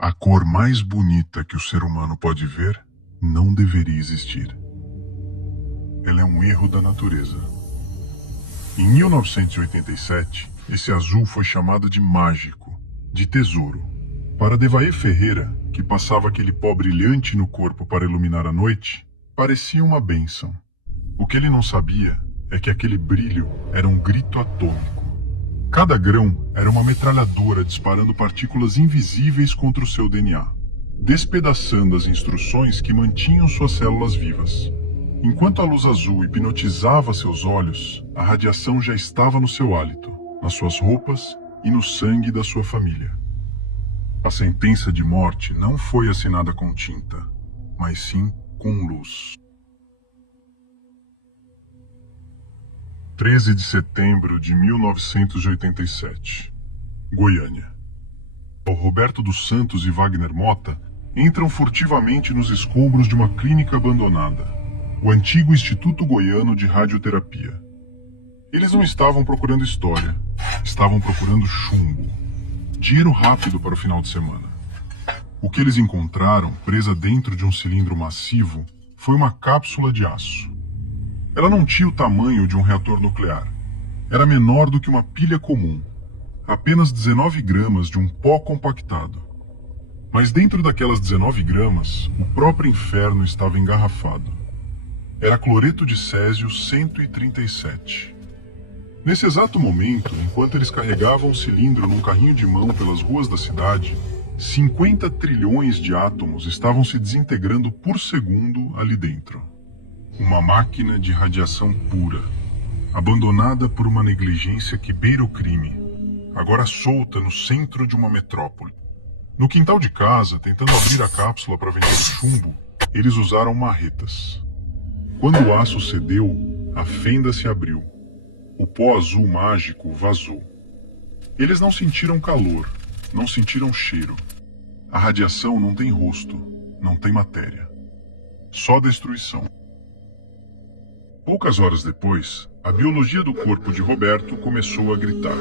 A cor mais bonita que o ser humano pode ver não deveria existir. Ela é um erro da natureza. Em 1987, esse azul foi chamado de mágico, de tesouro. Para Devair Ferreira, que passava aquele pó brilhante no corpo para iluminar a noite, parecia uma bênção. O que ele não sabia é que aquele brilho era um grito atômico. Cada grão era uma metralhadora disparando partículas invisíveis contra o seu DNA, despedaçando as instruções que mantinham suas células vivas. Enquanto a luz azul hipnotizava seus olhos, a radiação já estava no seu hálito, nas suas roupas e no sangue da sua família. A sentença de morte não foi assinada com tinta, mas sim com luz. 13 de setembro de 1987, Goiânia. O Roberto dos Santos e Wagner Motta entram furtivamente nos escombros de uma clínica abandonada, o antigo Instituto Goiano de Radioterapia. Eles não estavam procurando história, estavam procurando chumbo. Dinheiro rápido para o final de semana. O que eles encontraram, presa dentro de um cilindro massivo, foi uma cápsula de aço. Ela não tinha o tamanho de um reator nuclear. Era menor do que uma pilha comum. Apenas 19 gramas de um pó compactado. Mas dentro daquelas 19 gramas, o próprio inferno estava engarrafado. Era cloreto de césio 137. Nesse exato momento, enquanto eles carregavam o cilindro num carrinho de mão pelas ruas da cidade, 50 trilhões de átomos estavam se desintegrando por segundo ali dentro. Uma máquina de radiação pura, abandonada por uma negligência que beira o crime, agora solta no centro de uma metrópole. No quintal de casa, tentando abrir a cápsula para vender chumbo, eles usaram marretas. Quando o aço cedeu, a fenda se abriu. O pó azul mágico vazou. Eles não sentiram calor, não sentiram cheiro. A radiação não tem rosto, não tem matéria. Só destruição. Poucas horas depois, a biologia do corpo de Roberto começou a gritar.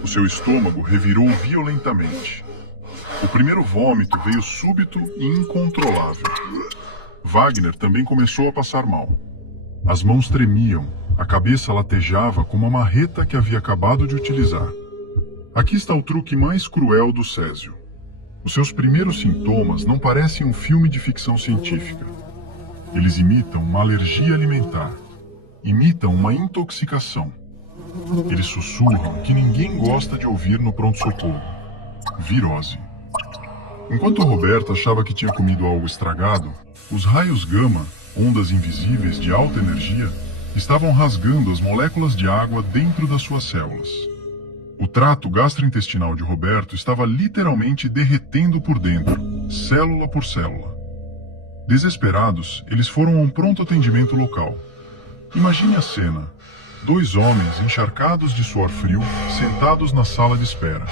O seu estômago revirou violentamente. O primeiro vômito veio súbito e incontrolável. Wagner também começou a passar mal. As mãos tremiam, a cabeça latejava como a marreta que havia acabado de utilizar. Aqui está o truque mais cruel do césio. Os seus primeiros sintomas não parecem um filme de ficção científica. Eles imitam uma alergia alimentar, imitam uma intoxicação. Eles sussurram o que ninguém gosta de ouvir no pronto-socorro: virose. Enquanto Roberto achava que tinha comido algo estragado, os raios gama, ondas invisíveis de alta energia, estavam rasgando as moléculas de água dentro das suas células. O trato gastrointestinal de Roberto estava literalmente derretendo por dentro, célula por célula. Desesperados, eles foram a um pronto atendimento local. Imagine a cena: 2 homens encharcados de suor frio, sentados na sala de espera.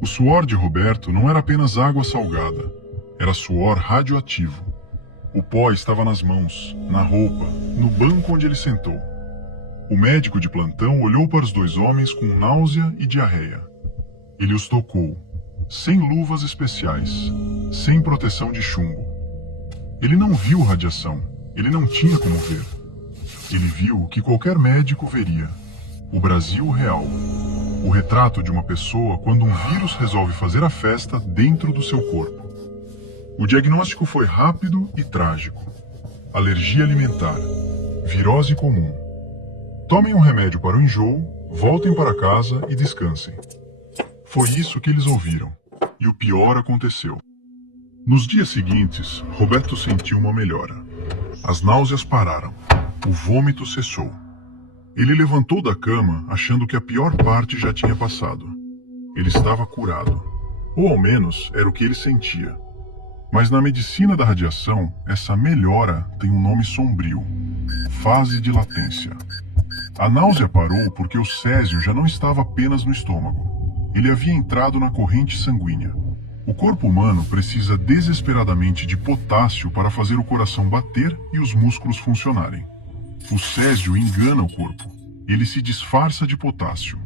O suor de Roberto não era apenas água salgada, era suor radioativo. O pó estava nas mãos, na roupa, no banco onde ele sentou. O médico de plantão olhou para os 2 homens com náusea e diarreia. Ele os tocou, sem luvas especiais, sem proteção de chumbo. Ele não viu radiação, ele não tinha como ver. Ele viu o que qualquer médico veria: o Brasil real. O retrato de uma pessoa quando um vírus resolve fazer a festa dentro do seu corpo. O diagnóstico foi rápido e trágico: alergia alimentar, virose comum. Tomem um remédio para o enjoo, voltem para casa e descansem. Foi isso que eles ouviram, e o pior aconteceu. Nos dias seguintes, Roberto sentiu uma melhora. As náuseas pararam. O vômito cessou. Ele levantou da cama achando que a pior parte já tinha passado. Ele estava curado. Ou ao menos era o que ele sentia. Mas na medicina da radiação, essa melhora tem um nome sombrio: fase de latência. A náusea parou porque o césio já não estava apenas no estômago. Ele havia entrado na corrente sanguínea. O corpo humano precisa desesperadamente de potássio para fazer o coração bater e os músculos funcionarem. O césio engana o corpo. Ele se disfarça de potássio.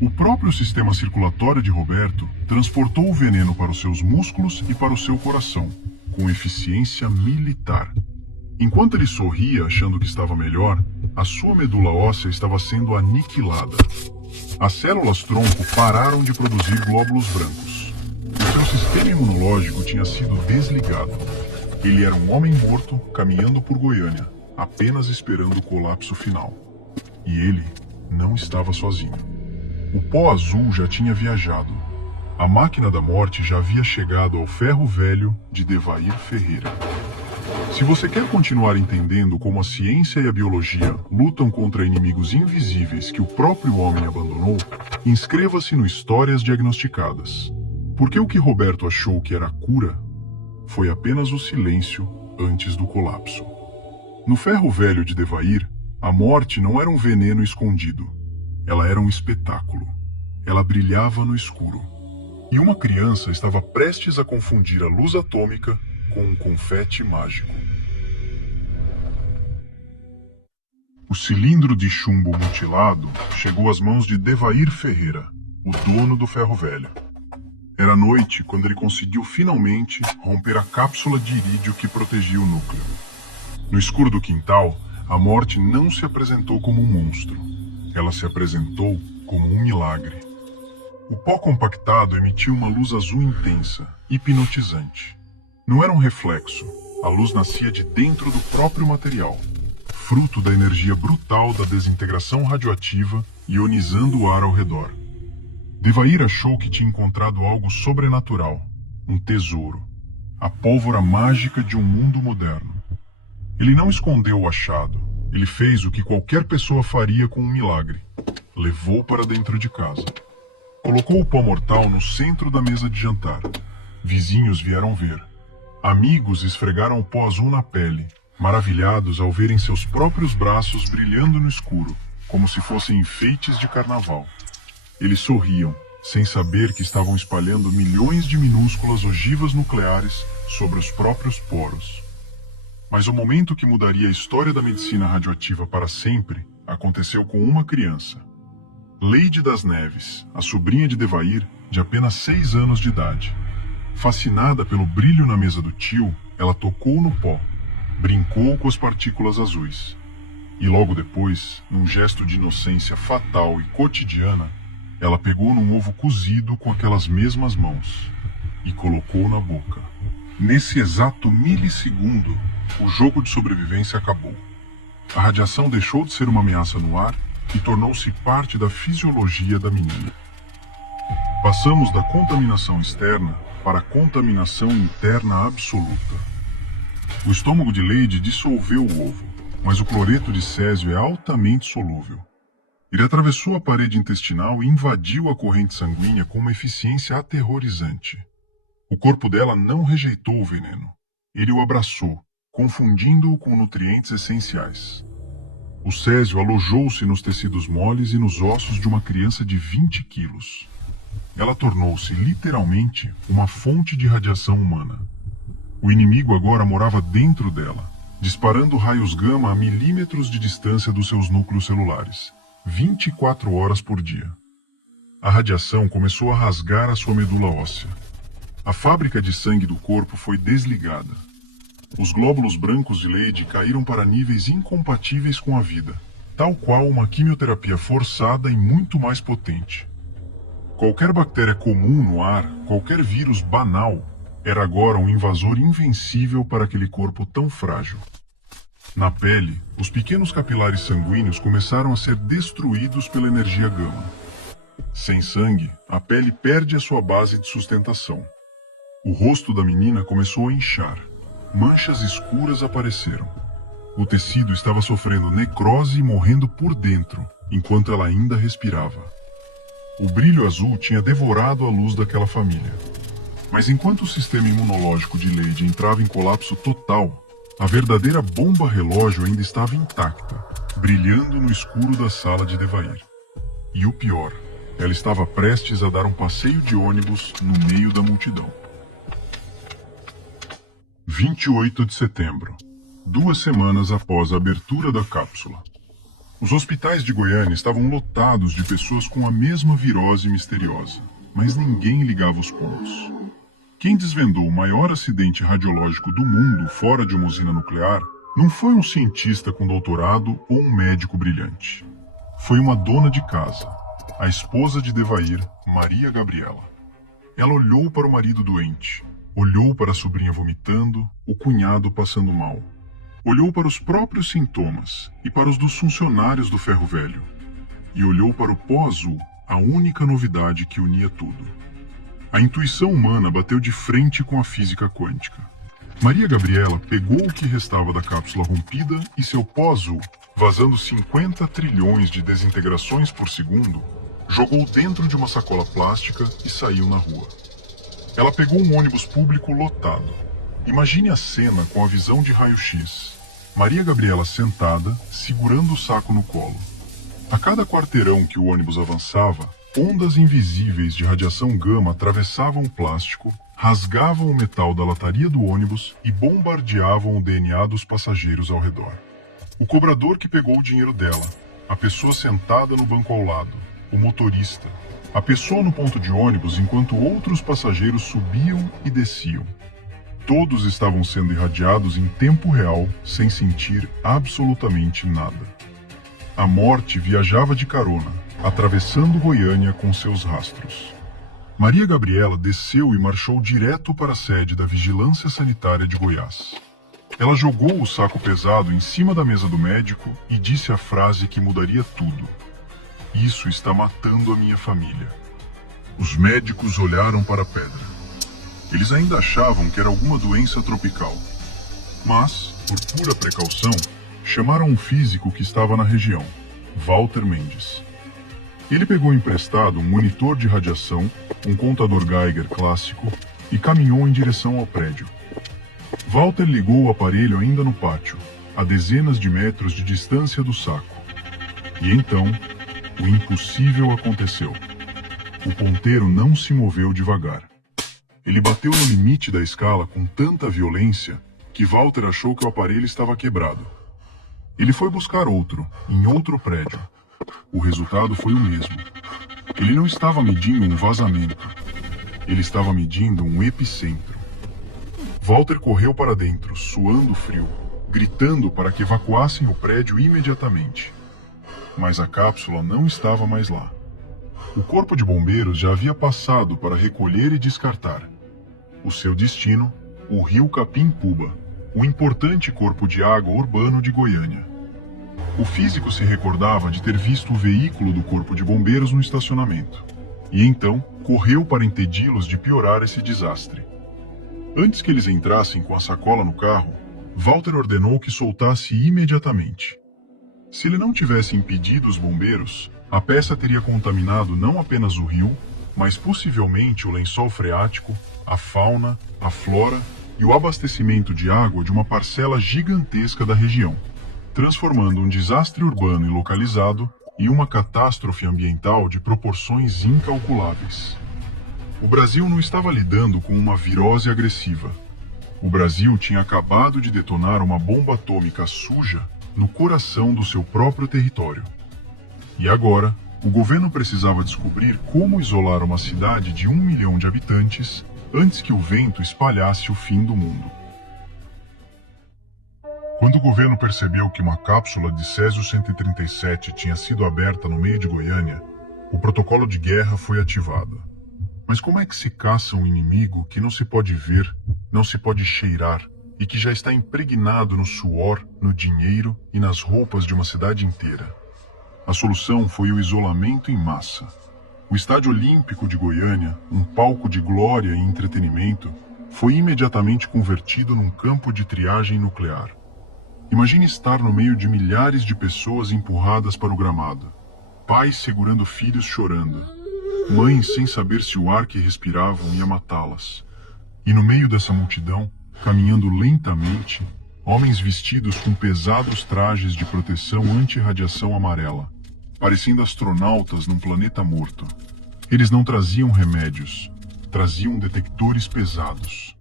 O próprio sistema circulatório de Roberto transportou o veneno para os seus músculos e para o seu coração, com eficiência militar. Enquanto ele sorria achando que estava melhor, a sua medula óssea estava sendo aniquilada. As células-tronco pararam de produzir glóbulos brancos. O seu sistema imunológico tinha sido desligado. Ele era um homem morto caminhando por Goiânia, apenas esperando o colapso final. E ele não estava sozinho. O pó azul já tinha viajado. A máquina da morte já havia chegado ao ferro velho de Devair Ferreira. Se você quer continuar entendendo como a ciência e a biologia lutam contra inimigos invisíveis que o próprio homem abandonou, inscreva-se no Histórias Diagnosticadas. Porque o que Roberto achou que era a cura foi apenas o silêncio antes do colapso. No ferro velho de Devair, a morte não era um veneno escondido. Ela era um espetáculo. Ela brilhava no escuro. E uma criança estava prestes a confundir a luz atômica com um confete mágico. O cilindro de chumbo mutilado chegou às mãos de Devair Ferreira, o dono do ferro velho. Era noite quando ele conseguiu finalmente romper a cápsula de irídio que protegia o núcleo. No escuro do quintal, a morte não se apresentou como um monstro. Ela se apresentou como um milagre. O pó compactado emitiu uma luz azul intensa, hipnotizante. Não era um reflexo. A luz nascia de dentro do próprio material, fruto da energia brutal da desintegração radioativa ionizando o ar ao redor. Devair achou que tinha encontrado algo sobrenatural, um tesouro, a pólvora mágica de um mundo moderno. Ele não escondeu o achado, ele fez o que qualquer pessoa faria com um milagre. Levou para dentro de casa. Colocou o pó mortal no centro da mesa de jantar. Vizinhos vieram ver. Amigos esfregaram o pó azul na pele, maravilhados ao verem seus próprios braços brilhando no escuro, como se fossem enfeites de carnaval. Eles sorriam, sem saber que estavam espalhando milhões de minúsculas ogivas nucleares sobre os próprios poros. Mas o momento que mudaria a história da medicina radioativa para sempre aconteceu com uma criança. Leide das Neves, a sobrinha de Devair, de apenas 6 anos de idade. Fascinada pelo brilho na mesa do tio, ela tocou no pó, brincou com as partículas azuis. E logo depois, num gesto de inocência fatal e cotidiana, ela pegou num ovo cozido com aquelas mesmas mãos e colocou na boca. Nesse exato milissegundo, o jogo de sobrevivência acabou. A radiação deixou de ser uma ameaça no ar e tornou-se parte da fisiologia da menina. Passamos da contaminação externa para a contaminação interna absoluta. O estômago de Leide dissolveu o ovo, mas o cloreto de césio é altamente solúvel. Ele atravessou a parede intestinal e invadiu a corrente sanguínea com uma eficiência aterrorizante. O corpo dela não rejeitou o veneno. Ele o abraçou, confundindo-o com nutrientes essenciais. O césio alojou-se nos tecidos moles e nos ossos de uma criança de 20 quilos. Ela tornou-se, literalmente, uma fonte de radiação humana. O inimigo agora morava dentro dela, disparando raios gama a milímetros de distância dos seus núcleos celulares, 24 horas por dia. A radiação começou a rasgar a sua medula óssea. A fábrica de sangue do corpo foi desligada. Os glóbulos brancos de Leide caíram para níveis incompatíveis com a vida, tal qual uma quimioterapia forçada e muito mais potente. Qualquer bactéria comum no ar, qualquer vírus banal, era agora um invasor invencível para aquele corpo tão frágil. Na pele, os pequenos capilares sanguíneos começaram a ser destruídos pela energia gama. Sem sangue, a pele perde a sua base de sustentação. O rosto da menina começou a inchar. Manchas escuras apareceram. O tecido estava sofrendo necrose e morrendo por dentro, enquanto ela ainda respirava. O brilho azul tinha devorado a luz daquela família. Mas enquanto o sistema imunológico de Leide entrava em colapso total, a verdadeira bomba relógio ainda estava intacta, brilhando no escuro da sala de Devair. E o pior, ela estava prestes a dar um passeio de ônibus no meio da multidão. 28 de setembro, 2 semanas após a abertura da cápsula. Os hospitais de Goiânia estavam lotados de pessoas com a mesma virose misteriosa, mas ninguém ligava os pontos. Quem desvendou o maior acidente radiológico do mundo fora de uma usina nuclear não foi um cientista com doutorado ou um médico brilhante. Foi uma dona de casa, a esposa de Devair, Maria Gabriela. Ela olhou para o marido doente, olhou para a sobrinha vomitando, o cunhado passando mal. Olhou para os próprios sintomas e para os dos funcionários do ferro velho. E olhou para o pó azul, a única novidade que unia tudo. A intuição humana bateu de frente com a física quântica. Maria Gabriela pegou o que restava da cápsula rompida e seu pó azul, vazando 50 trilhões de desintegrações por segundo, jogou dentro de uma sacola plástica e saiu na rua. Ela pegou um ônibus público lotado. Imagine a cena com a visão de raio-x. Maria Gabriela sentada, segurando o saco no colo. A cada quarteirão que o ônibus avançava, ondas invisíveis de radiação gama atravessavam o plástico, rasgavam o metal da lataria do ônibus e bombardeavam o DNA dos passageiros ao redor. O cobrador que pegou o dinheiro dela, a pessoa sentada no banco ao lado, o motorista, a pessoa no ponto de ônibus enquanto outros passageiros subiam e desciam. Todos estavam sendo irradiados em tempo real, sem sentir absolutamente nada. A morte viajava de carona, atravessando Goiânia com seus rastros. Maria Gabriela desceu e marchou direto para a sede da Vigilância Sanitária de Goiás. Ela jogou o saco pesado em cima da mesa do médico e disse a frase que mudaria tudo. Isso está matando a minha família. Os médicos olharam para a pedra. Eles ainda achavam que era alguma doença tropical. Mas, por pura precaução, chamaram um físico que estava na região, Walter Mendes. Ele pegou emprestado um monitor de radiação, um contador Geiger clássico e caminhou em direção ao prédio. Walter ligou o aparelho ainda no pátio, a dezenas de metros de distância do saco. E então, o impossível aconteceu. O ponteiro não se moveu devagar. Ele bateu no limite da escala com tanta violência que Walter achou que o aparelho estava quebrado. Ele foi buscar outro, em outro prédio. O resultado foi o mesmo. Ele não estava medindo um vazamento. Ele estava medindo um epicentro. Walter correu para dentro, suando frio, gritando para que evacuassem o prédio imediatamente. Mas a cápsula não estava mais lá. O corpo de bombeiros já havia passado para recolher e descartar. O seu destino, o rio Capim-Puba, o importante corpo de água urbano de Goiânia. O físico se recordava de ter visto o veículo do corpo de bombeiros no estacionamento, e então correu para impedi-los de piorar esse desastre. Antes que eles entrassem com a sacola no carro, Walter ordenou que soltasse imediatamente. Se ele não tivesse impedido os bombeiros, a peça teria contaminado não apenas o rio, mas possivelmente o lençol freático, a fauna, a flora e o abastecimento de água de uma parcela gigantesca da região, transformando um desastre urbano e localizado em uma catástrofe ambiental de proporções incalculáveis. O Brasil não estava lidando com uma virose agressiva. O Brasil tinha acabado de detonar uma bomba atômica suja no coração do seu próprio território. E agora, o governo precisava descobrir como isolar uma cidade de 1 milhão de habitantes antes que o vento espalhasse o fim do mundo. Quando o governo percebeu que uma cápsula de Césio-137 tinha sido aberta no meio de Goiânia, o protocolo de guerra foi ativado. Mas como é que se caça um inimigo que não se pode ver, não se pode cheirar e que já está impregnado no suor, no dinheiro e nas roupas de uma cidade inteira? A solução foi o isolamento em massa. O Estádio Olímpico de Goiânia, um palco de glória e entretenimento, foi imediatamente convertido num campo de triagem nuclear. Imagine estar no meio de milhares de pessoas empurradas para o gramado, pais segurando filhos chorando, mães sem saber se o ar que respiravam ia matá-las. E no meio dessa multidão, caminhando lentamente, homens vestidos com pesados trajes de proteção anti-radiação amarela, parecendo astronautas num planeta morto. Eles não traziam remédios, traziam detectores pesados.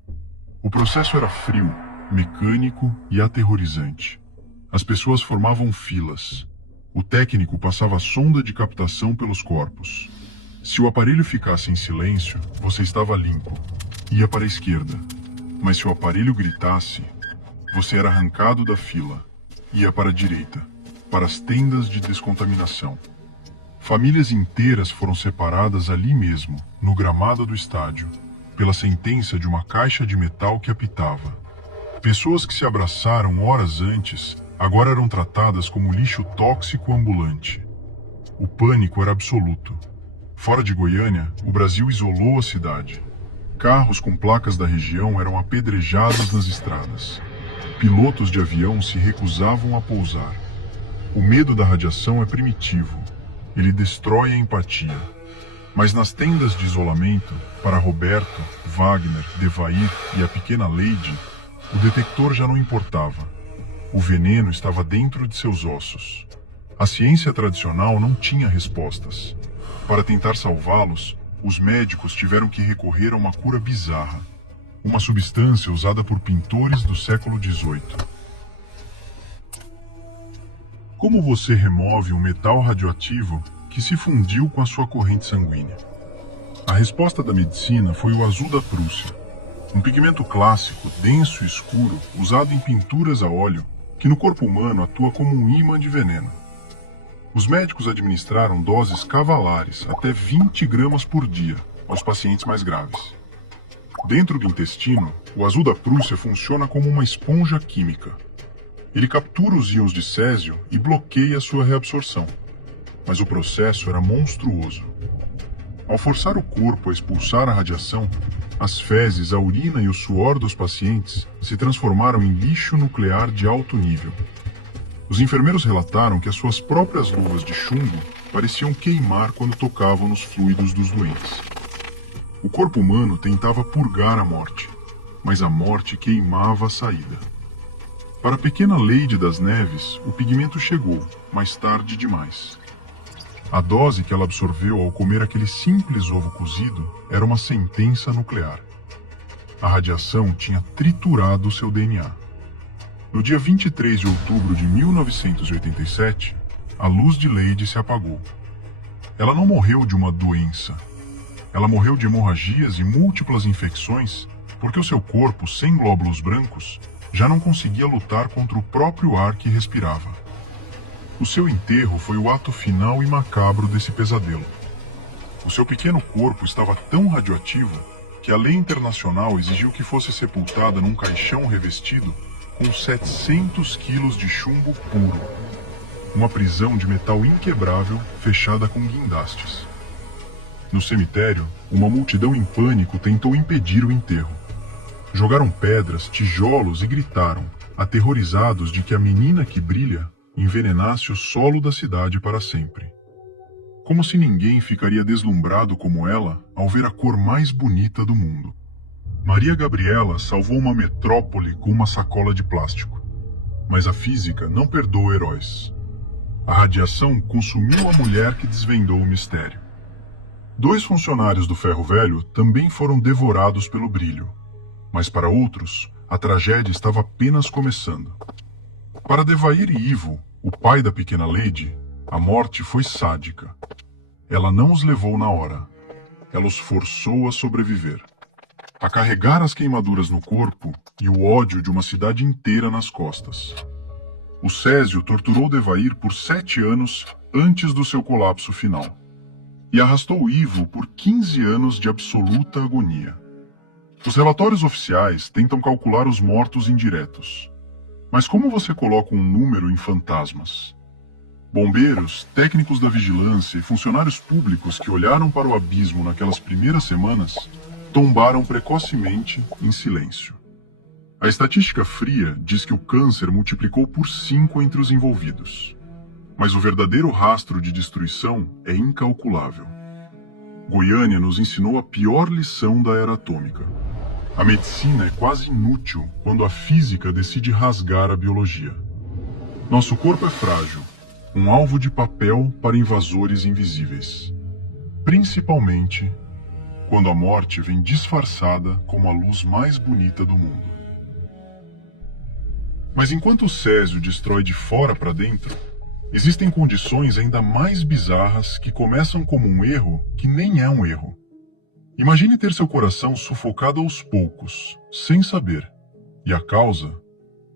O processo era frio, mecânico e aterrorizante. As pessoas formavam filas. O técnico passava a sonda de captação pelos corpos. Se o aparelho ficasse em silêncio, você estava limpo. Ia para a esquerda. Mas se o aparelho gritasse, você era arrancado da fila. Ia para a direita, para as tendas de descontaminação. Famílias inteiras foram separadas ali mesmo, no gramado do estádio, pela sentença de uma caixa de metal que apitava. Pessoas que se abraçaram horas antes, agora eram tratadas como lixo tóxico ambulante. O pânico era absoluto. Fora de Goiânia, o Brasil isolou a cidade. Carros com placas da região eram apedrejados nas estradas. Pilotos de avião se recusavam a pousar. O medo da radiação é primitivo. Ele destrói a empatia. Mas nas tendas de isolamento, para Roberto, Wagner, Devair e a pequena Lady, o detector já não importava. O veneno estava dentro de seus ossos. A ciência tradicional não tinha respostas. Para tentar salvá-los, os médicos tiveram que recorrer a uma cura bizarra. Uma substância usada por pintores do século XVIII. Como você remove um metal radioativo que se fundiu com a sua corrente sanguínea? A resposta da medicina foi o azul da Prússia, um pigmento clássico, denso e escuro, usado em pinturas a óleo, que no corpo humano atua como um ímã de veneno. Os médicos administraram doses cavalares, até 20 gramas por dia, aos pacientes mais graves. Dentro do intestino, o azul da Prússia funciona como uma esponja química. Ele captura os íons de césio e bloqueia sua reabsorção. Mas o processo era monstruoso. Ao forçar o corpo a expulsar a radiação, as fezes, a urina e o suor dos pacientes se transformaram em lixo nuclear de alto nível. Os enfermeiros relataram que as suas próprias luvas de chumbo pareciam queimar quando tocavam nos fluidos dos doentes. O corpo humano tentava purgar a morte, mas a morte queimava a saída. Para a pequena Lady das Neves, o pigmento chegou, mais tarde demais. A dose que ela absorveu ao comer aquele simples ovo cozido era uma sentença nuclear. A radiação tinha triturado seu DNA. No dia 23 de outubro de 1987, a luz de Lady se apagou. Ela não morreu de uma doença. Ela morreu de hemorragias e múltiplas infecções porque o seu corpo, sem glóbulos brancos, já não conseguia lutar contra o próprio ar que respirava. O seu enterro foi o ato final e macabro desse pesadelo. O seu pequeno corpo estava tão radioativo que a lei internacional exigiu que fosse sepultada num caixão revestido com 700 quilos de chumbo puro. Uma prisão de metal inquebrável fechada com guindastes. No cemitério, uma multidão em pânico tentou impedir o enterro. Jogaram pedras, tijolos e gritaram, aterrorizados de que a menina que brilha envenenasse o solo da cidade para sempre. Como se ninguém ficaria deslumbrado como ela ao ver a cor mais bonita do mundo. Maria Gabriela salvou uma metrópole com uma sacola de plástico. Mas a física não perdoa heróis. A radiação consumiu a mulher que desvendou o mistério. 2 funcionários do Ferro Velho também foram devorados pelo brilho. Mas para outros, a tragédia estava apenas começando. Para Devair e Ivo, o pai da pequena Lady, a morte foi sádica. Ela não os levou na hora. Ela os forçou a sobreviver. A carregar as queimaduras no corpo e o ódio de uma cidade inteira nas costas. O Césio torturou Devair por 7 anos antes do seu colapso final. E arrastou Ivo por 15 anos de absoluta agonia. Os relatórios oficiais tentam calcular os mortos indiretos. Mas como você coloca um número em fantasmas? Bombeiros, técnicos da vigilância e funcionários públicos que olharam para o abismo naquelas primeiras semanas tombaram precocemente em silêncio. A estatística fria diz que o câncer multiplicou por 5 entre os envolvidos. Mas o verdadeiro rastro de destruição é incalculável. Goiânia nos ensinou a pior lição da era atômica. A medicina é quase inútil quando a física decide rasgar a biologia. Nosso corpo é frágil, um alvo de papel para invasores invisíveis. Principalmente quando a morte vem disfarçada como a luz mais bonita do mundo. Mas enquanto o Césio destrói de fora para dentro, Existem condições ainda mais bizarras que começam como um erro que nem é um erro. Imagine ter seu coração sufocado aos poucos, sem saber, e a causa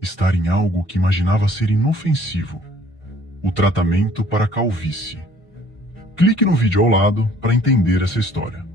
estar em algo que imaginava ser inofensivo: o tratamento para a calvície. Clique no vídeo ao lado para entender essa história.